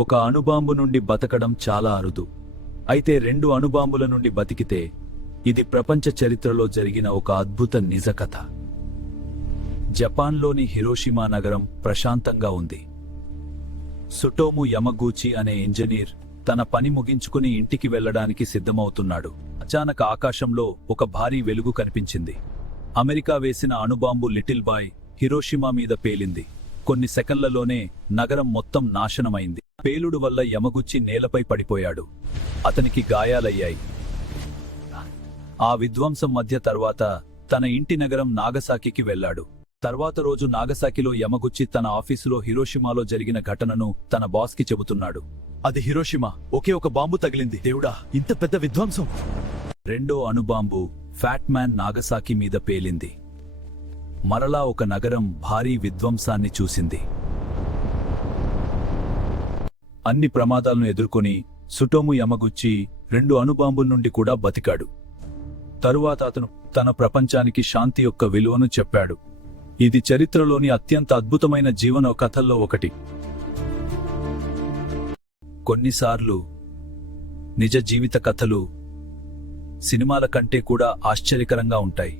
ఒక అణుబాంబు నుండి బతకడం చాలా అరుదు. అయితే 2 అణుబాంబుల నుండి బతికితే ఇది ప్రపంచ చరిత్రలో జరిగిన ఒక అద్భుత నిజ కథ. జపాన్లోని హిరోషిమా నగరం ప్రశాంతంగా ఉంది. సుటోము యమగూచి అనే ఇంజనీర్ తన పని ముగించుకుని ఇంటికి వెళ్లడానికి సిద్ధమవుతున్నాడు. అచానక్ ఆకాశంలో ఒక భారీ వెలుగు కనిపించింది. అమెరికా వేసిన అణుబాంబు లిటిల్ బాయ్ హిరోషిమా మీద పేలింది. కొన్ని సెకన్లలోనే నగరం మొత్తం నాశనమైంది. పేలుడు వల్ల యమగుచి నేలపై పడిపోయాడు. అతనికి గాయాలయ్యాయి. ఆ విధ్వంసం మధ్య తర్వాత తన ఇంటి నగరం నాగసాకికి వెళ్లాడు. తర్వాత రోజు నాగసాకిలో యమగుచి తన ఆఫీసులో హిరోషిమాలో జరిగిన ఘటనను తన బాస్కి చెబుతున్నాడు. అది హిరోషిమా, ఒకే ఒక బాంబు తగిలింది. దేవుడా, ఇంత పెద్ద విధ్వంసం! 2వ అణుబాంబు ఫ్యాట్ మ్యాన్ నాగసాకి మీద పేలింది. మరలా ఒక నగరం భారీ విధ్వంసాన్ని చూసింది. అన్ని ప్రమాదాలను ఎదుర్కొని సుటోము యమగుచి 2 అణుబాంబుల నుండి కూడా బతికాడు. తరువాత అతను తన ప్రపంచానికి శాంతి యొక్క విలువను చెప్పాడు. ఇది చరిత్రలోని అత్యంత అద్భుతమైన జీవన కథల్లో ఒకటి. కొన్నిసార్లు నిజ జీవిత కథలు సినిమాల కంటే కూడా ఆశ్చర్యకరంగా ఉంటాయి.